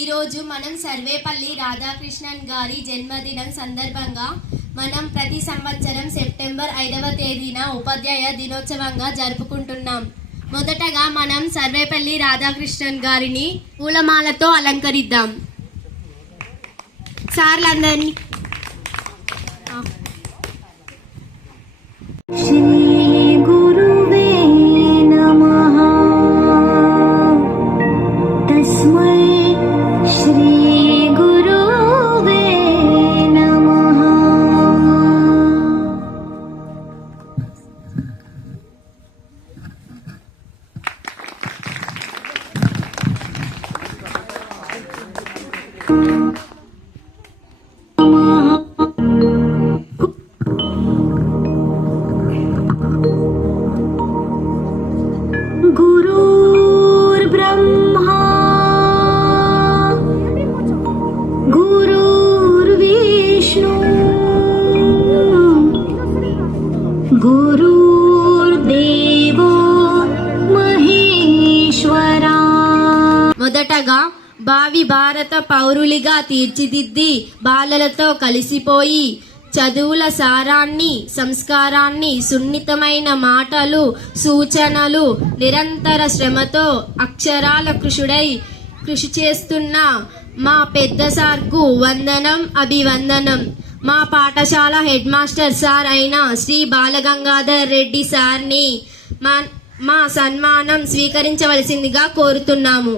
ఈరోజు మనం సర్వేపల్లి రాధాకృష్ణన్ గారి జన్మదినం సందర్భంగా మనం ప్రతి సంవత్సరం సెప్టెంబర్ 5వ తేదీన ఉపాధ్యాయ దినోత్సవంగా జరుపుకుంటున్నాం. మొదటగా మనం సర్వేపల్లి రాధాకృష్ణన్ గారిని పూలమాలతో అలంకరిద్దాం. సార్లందరినీ మొదటగా భావి భారత పౌరులిగా తీర్చిదిద్ది బాలలతో కలిసిపోయి చదువుల సారాన్ని, సంస్కారాన్ని, సున్నితమైన మాటలు, సూచనలు, నిరంతర శ్రమతో అక్షరాల కృషి చేస్తున్న మా పెద్ద సార్కు వందనం, అభివందనం. మా పాఠశాల హెడ్ మాస్టర్ సార్ అయిన శ్రీ బాలగంగాధర్ రెడ్డి సార్ని మా సన్మానం స్వీకరించవలసిందిగా కోరుతున్నాము.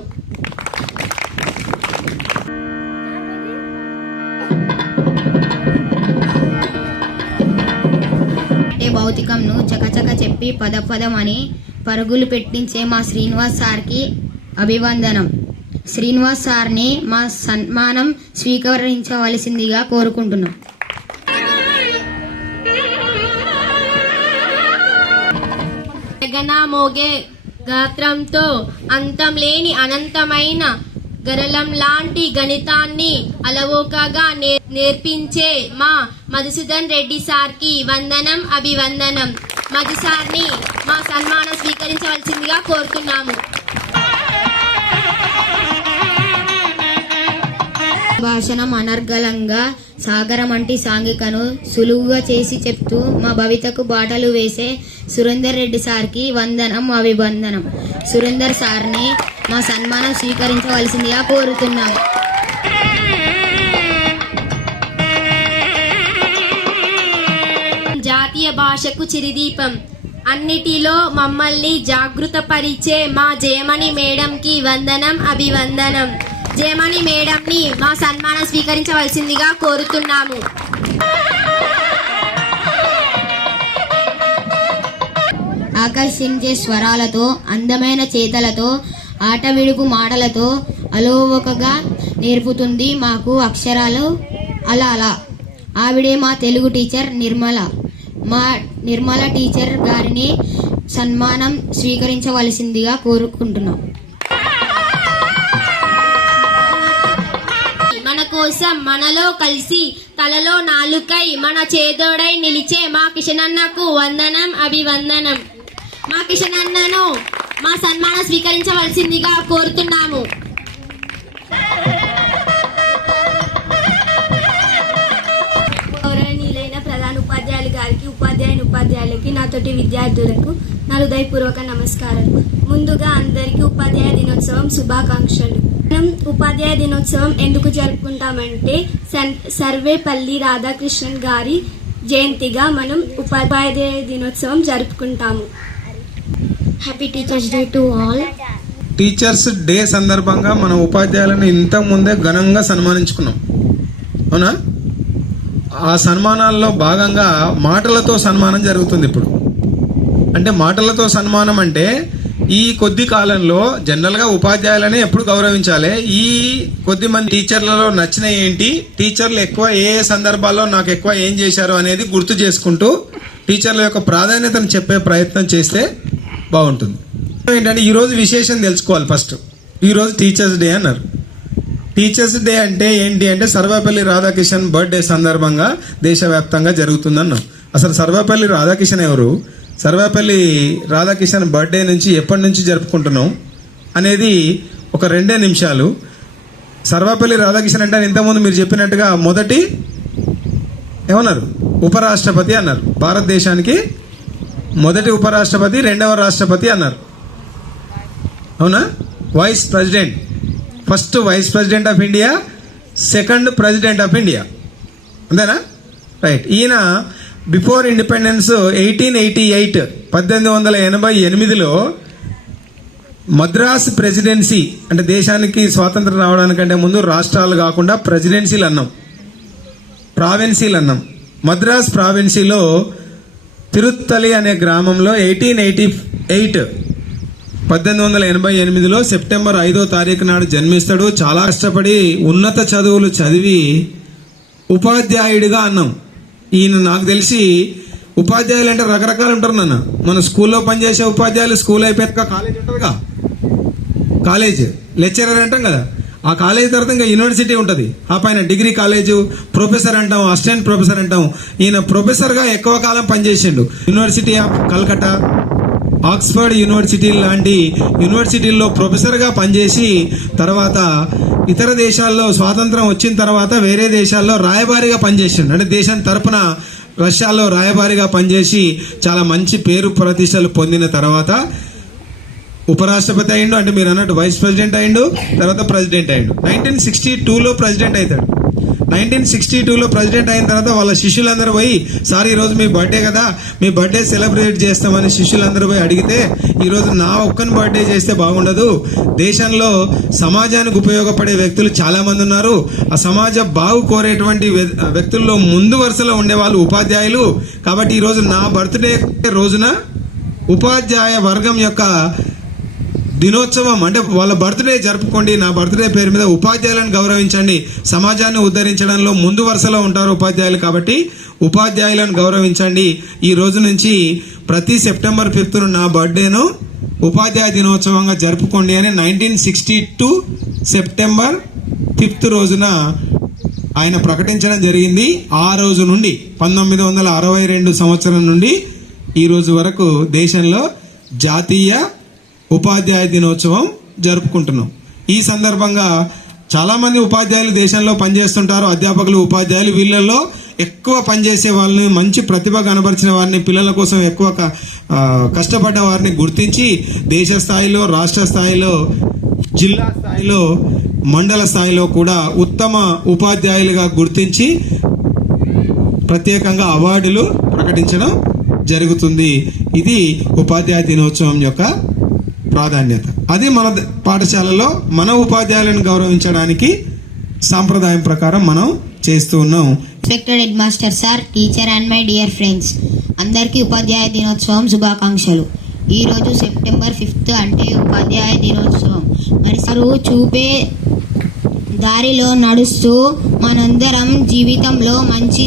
భౌతికంను చకచక చెప్పి పదపదమని పరుగులు పెట్టించే మా శ్రీనివాస్ సార్కి అభివందనం. శ్రీనివాస్ సార్ని మా సన్మానం స్వీకరించవలసిందిగా కోరుకుంటున్నాం. మోగే గాత్రంతో అంతం లేని అనంతమైన గరళం లాంటి గణితాన్ని అలవోకగా నేర్పించే మా మధుసూదన్ రెడ్డి సార్కి వందనం, అభివందనం. మధు సార్ని మా సన్మానం స్వీకరించవలసిందిగా కోరుతున్నాము. భాషణం అనర్గళంగా సాగరమంటి సాంఘికను సులువుగా చేసి చెప్తూ మా భవితకు బాటలు వేసే సురేందర్ రెడ్డి సార్కి వందనం, అభివందనం. సురేందర్ సార్ని మా సన్మానం స్వీకరించవలసిందిగా కోరుతున్నాం. జాతీయ భాషకు చిరుదీపం, అన్నిటిలో మమ్మల్ని జాగృతపరిచే మా జయమణి మేడంకి వందనం, అభివందనం. జయమణి మేడంని మా సన్మానం స్వీకరించవలసిందిగా కోరుతున్నాము. ఆకర్షించే స్వరాలతో, అందమైన చేతలతో, ఆట విడుపు మాటలతో అలోవకగా నేర్పుతుంది మాకు అక్షరాలు అలా. ఆవిడే మా తెలుగు టీచర్ నిర్మల. మా నిర్మల టీచర్ గారిని సన్మానం స్వీకరించవలసిందిగా కోరుకుంటున్నాం. మన కోసం మనలో కలిసి తలలో నాలుకై మన చేదోడై నిలిచే మా కిషనన్నకు వందనం, అభివందనం. మా కిషనన్నను మా సన్మానం స్వీకరించవలసిందిగా కోరుతున్నాము. గౌరవనీయులైన ప్రధాన ఉపాధ్యాయులు గారికి, ఉపాధ్యాయులకి, నాతోటి విద్యార్థులకు నా హృదయపూర్వక నమస్కారాలు. ముందుగా అందరికీ ఉపాధ్యాయ దినోత్సవం శుభాకాంక్షలు. మనం ఉపాధ్యాయ దినోత్సవం ఎందుకు జరుపుకుంటామంటే సర్వేపల్లి రాధాకృష్ణన్ గారి జయంతిగా మనం ఉపాధ్యాయ దినోత్సవం జరుపుకుంటాము. Happy teachers day to all. Teachers day సందర్భంగా మనం ఉపాధ్యాయులను ఇంతకు ముందే ఘనంగా సన్మానించుకున్నాం, అవునా? ఆ సన్మానాల్లో భాగంగా మాటలతో సన్మానం జరుగుతుంది ఇప్పుడు. అంటే మాటలతో సన్మానం అంటే ఈ కొద్ది కాలంలో జనరల్గా ఉపాధ్యాయులని ఎప్పుడు గౌరవించాలి. ఈ కొద్ది మంది టీచర్లలో నచ్చిన ఏంటి, టీచర్లు ఎక్కువ ఏ సందర్భాల్లో నాకు ఎక్కువ ఏం చేశారు అనేది గుర్తు చేసుకుంటూ టీచర్ల యొక్క ప్రాధాన్యతను చెప్పే ప్రయత్నం చేస్తే బాగుంటుంది. ఏంటంటే ఈరోజు విశేషం తెలుసుకోవాలి. ఫస్ట్ ఈరోజు టీచర్స్ డే అన్నారు. టీచర్స్ డే అంటే ఏంటి అంటే సర్వేపల్లి రాధాకిషన్ బర్త్డే సందర్భంగా దేశవ్యాప్తంగా జరుగుతుందన్నాం. అసలు సర్వేపల్లి రాధాకిషన్ ఎవరు, సర్వేపల్లి రాధాకిషన్ బర్త్డే నుంచి ఎప్పటి నుంచి జరుపుకుంటున్నాం అనేది ఒక 2 నిమిషాలు సర్వపల్లి రాధాకృష్ణన్ అంటే ఇంతకుముందు మీరు చెప్పినట్టుగా మొదటి ఏమన్నారు ఉపరాష్ట్రపతి అన్నారు. భారతదేశానికి మొదటి ఉపరాష్ట్రపతి, రెండవ రాష్ట్రపతి అన్నారు. అవునా? Vice president, first vice president of India, second president of India, అంతేనా? రైట్. ఈయన బిఫోర్ ఇండిపెండెన్స్ 1888 1888లో మద్రాస్ ప్రెసిడెన్సీ అంటే దేశానికి స్వాతంత్రం రావడానికంటే ముందు రాష్ట్రాలు కాకుండా ప్రెసిడెన్సీలు అన్నాం, ప్రావిన్సీలు అన్నాం. మద్రాస్ ప్రావిన్సీలో తిరుత్తలి అనే గ్రామంలో 1888లో సెప్టెంబర్ 5వ తారీఖు నాడు జన్మిస్తాడు. చాలా కష్టపడి ఉన్నత చదువులు చదివి ఉపాధ్యాయుడిగా అన్నాం. ఈయన నాకు తెలిసి ఉపాధ్యాయులు అంటే రకరకాలు ఉంటారు నాన్న. మన స్కూల్లో పనిచేసే ఉపాధ్యాయులు స్కూల్ అయిపోయాక కాలేజ్ ఉంటుందిగా, కాలేజ్ లెక్చరర్ అంటాం కదా. ఆ కాలేజ్ తర్వాత ఇంకా యూనివర్సిటీ ఉంటుంది. ఆ పైన డిగ్రీ కాలేజు, ప్రొఫెసర్ అంటాం, అసిస్టెంట్ ప్రొఫెసర్ అంటాం. ఈయన ప్రొఫెసర్గా ఎక్కువ కాలం పనిచేసిండు. University of Calcutta, Oxford university లాంటి యూనివర్సిటీల్లో ప్రొఫెసర్గా పనిచేసి తర్వాత ఇతర దేశాల్లో స్వాతంత్రం వచ్చిన తర్వాత వేరే దేశాల్లో రాయబారిగా పనిచేసిండు. అంటే దేశం తరపున రష్యాలో రాయబారిగా పనిచేసి చాలా మంచి పేరు ప్రతిష్టలు పొందిన తర్వాత ఉపరాష్ట్రపతి అయిండు. అంటే మీరు అన్నట్టు వైస్ ప్రెసిడెంట్ అయిండు, తర్వాత ప్రెసిడెంట్ అయిండు. 1962లో ప్రెసిడెంట్ అవుతాడు. 1962లో ప్రెసిడెంట్ అయిన తర్వాత వాళ్ళ శిష్యులందరూ పోయి, సార్ ఈరోజు మీ బర్త్డే కదా, మీ బర్త్డే సెలబ్రేట్ చేస్తామని శిష్యులందరూ పోయి అడిగితే, ఈరోజు నా ఒక్కని బర్త్డే చేస్తే బాగుండదు, దేశంలో సమాజానికి ఉపయోగపడే వ్యక్తులు చాలా మంది ఉన్నారు, ఆ సమాజ బాగు కోరేటువంటి వ్యక్తుల్లో ముందు వరుసలో ఉండేవాళ్ళు ఉపాధ్యాయులు, కాబట్టి ఈరోజు నా బర్త్డే రోజున ఉపాధ్యాయ వర్గం యొక్క దినోత్సవం అంటే వాళ్ళ బర్త్డే జరుపుకోండి, నా బర్త్డే పేరు మీద ఉపాధ్యాయులను గౌరవించండి, సమాజాన్ని ఉద్ధరించడంలో ముందు వరుసలో ఉంటారు ఉపాధ్యాయులు, కాబట్టి ఉపాధ్యాయులను గౌరవించండి. ఈ రోజు నుంచి ప్రతి సెప్టెంబర్ 5th నా బర్త్డేను ఉపాధ్యాయ దినోత్సవంగా జరుపుకోండి అని 1962 సెప్టెంబర్ 5th రోజున ఆయన ప్రకటించడం జరిగింది. ఆ రోజు నుండి 1962 సంవత్సరం నుండి ఈ రోజు వరకు దేశంలో జాతీయ ఉపాధ్యాయ దినోత్సవం జరుపుకుంటున్నాం. ఈ సందర్భంగా చాలా మంది ఉపాధ్యాయులు దేశంలో పనిచేస్తుంటారు, అధ్యాపకులు, ఉపాధ్యాయులు. వీళ్ళల్లో ఎక్కువ పనిచేసే వాళ్ళని, మంచి ప్రతిభ కనబరిచిన వారిని, పిల్లల కోసం ఎక్కువ కష్టపడ్డ వారిని గుర్తించి దేశ స్థాయిలో, రాష్ట్ర స్థాయిలో, జిల్లా స్థాయిలో, మండల స్థాయిలో కూడా ఉత్తమ ఉపాధ్యాయులుగా గుర్తించి ప్రత్యేకంగా అవార్డులు ప్రకటించడం జరుగుతుంది. ఇది ఉపాధ్యాయ దినోత్సవం యొక్క ప్రాధాన్యత. అది మన పాఠశాలలో మన ఉపాధ్యాయులను గౌరవించడానికి సాంప్రదాయం ప్రకారం మనం చేస్తూ ఉన్నాం. Respected head master sir, teacher and my dear friends, అందరికీ ఉపాధ్యాయ దినోత్సవం శుభాకాంక్షలు. ఈరోజు సెప్టెంబర్ 5th అంటే ఉపాధ్యాయ దినోత్సవం. మరి సారు చూపే దారిలో నడుస్తూ మనందరం జీవితంలో మంచి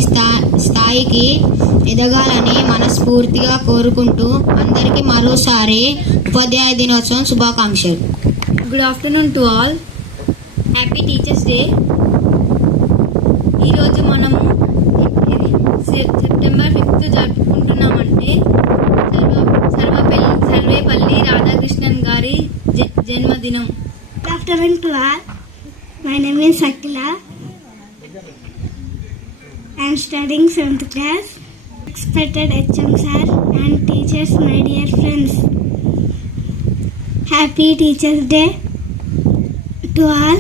స్థాయికి ఎదగాలని మనస్ఫూర్తిగా కోరుకుంటూ అందరికీ మరోసారి ఉపాధ్యాయ దినోత్సవం శుభాకాంక్షలు. Good afternoon to all. Happy teachers day. ఈరోజు మనము సెప్టెంబర్ 5th జరుపుకుంటున్నామంటే సర్వేపల్లి రాధాకృష్ణన్ గారి జన్మదినం. Good afternoon to all. My name is Sakila. I am studying 7th class. Respected HM sir and teachers, my dear friends. Happy Teachers Day to all.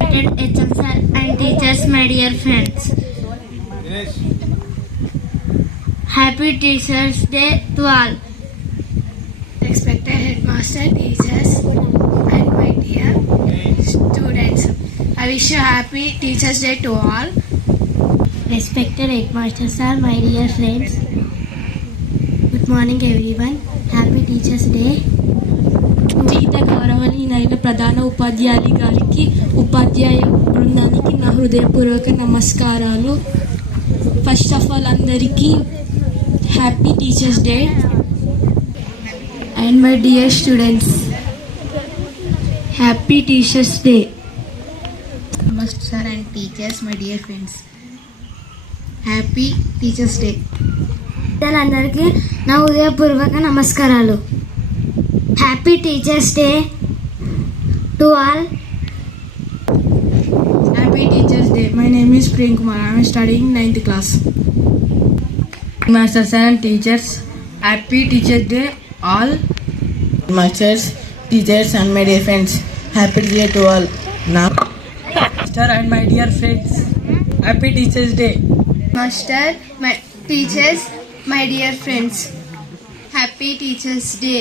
Respected HM sir and teachers, my dear friends. Happy Teachers Day to all. Respected headmaster, teachers, and my dear students. I wish you happy Teachers Day to all. Respected headmaster sir, my dear friends. Good morning everyone. Happy Teachers Day. జీవిత గౌరవనీయులైన ప్రధాన ఉపాధ్యాయులు గారికి, ఉపాధ్యాయ బృందానికి నా హృదయపూర్వక నమస్కారాలు. First of all అందరికీ happy teachers day. And my dear students, happy Teachers Day. Namaste sir and teachers, my dear friends. Happy Teachers Day. అందరికీ నా హృదయపూర్వక నమస్కారాలు. Happy teachers day to all. is Prem Kumar. I am studying 9th class. Masters and teachers, happy Teachers Day all. Masters, teachers and my dear friends, happy Teacher Day to all. Now, Master and my dear friends, happy Teachers Day. Master my teachers my dear friends happy teachers day.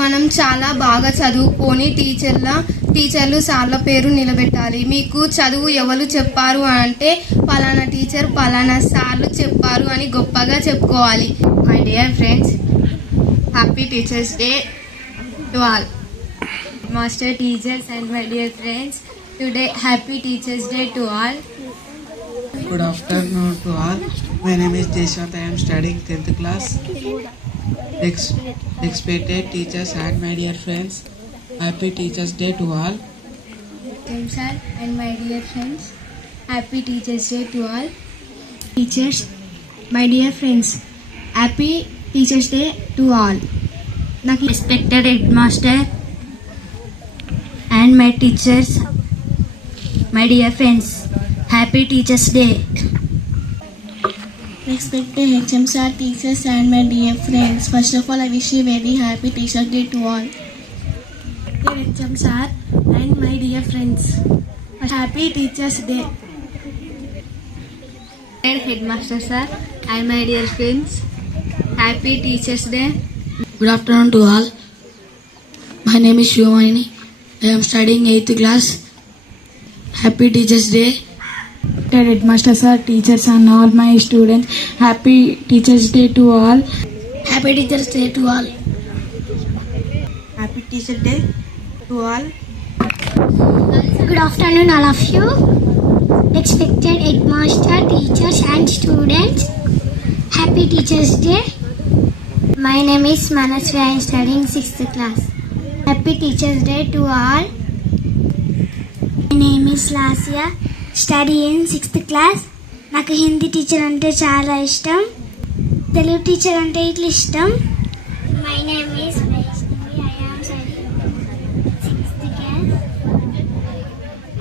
మనం చాలా బాగా చదువుకొని టీచర్లు సార్ల పేరు నిలబెట్టాలి. మీకు చదువు ఎవరు చెప్పారు అంటే పలానా టీచర్ పలానా సార్లు చెప్పారు అని గొప్పగా చెప్పుకోవాలి. My dear friends, happy teachers day to all. Master teachers and my dear friends, today happy teachers day to all. good afternoon to all. My name is Jeshwant. I am studying 10th class. Respected teachers and my dear friends, happy Teachers Day to all. Sir and my dear friends, happy Teachers Day to all. Teachers, my dear friends, happy Teachers Day to all. Respected headmaster and my teachers, my dear friends, happy Teachers Day. Respected HM sir, teachers and my dear friends. First of all, I wish you very happy Teachers Day to all. HM sir and my dear friends, happy Teachers Day. Headmaster sir and my dear friends, happy Teachers Day. Good afternoon to all. My name is Shivani. I am studying 8th class. Happy Teachers Day. Headmaster sir, teachers and all my students, happy Teachers Day to all. Happy Teachers Day to all. Happy Teachers Day to all. Good afternoon, all of you. Respected headmaster, teachers and students, happy Teachers Day. My name is Manasvi. I am studying 6th class. Happy Teachers Day to all. My name is Lasya, studying 6th class. నాకు Hindi teacher అంటే చాలా ఇష్టం, Telugu teacher అంటే ఇట్లా ఇష్టం. My name is Vaishnavi. I am studying 6th class.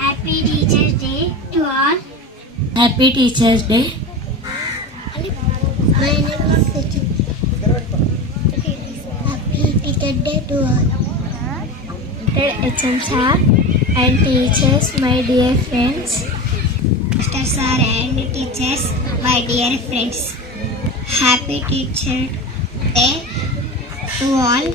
Happy teachers day to all. Happy Teachers Day. My name is Sachin. Happy teachers day to all. HM sir and teachers, my dear friends. Master sir and teachers, my dear friends. Happy Teacher Day to all.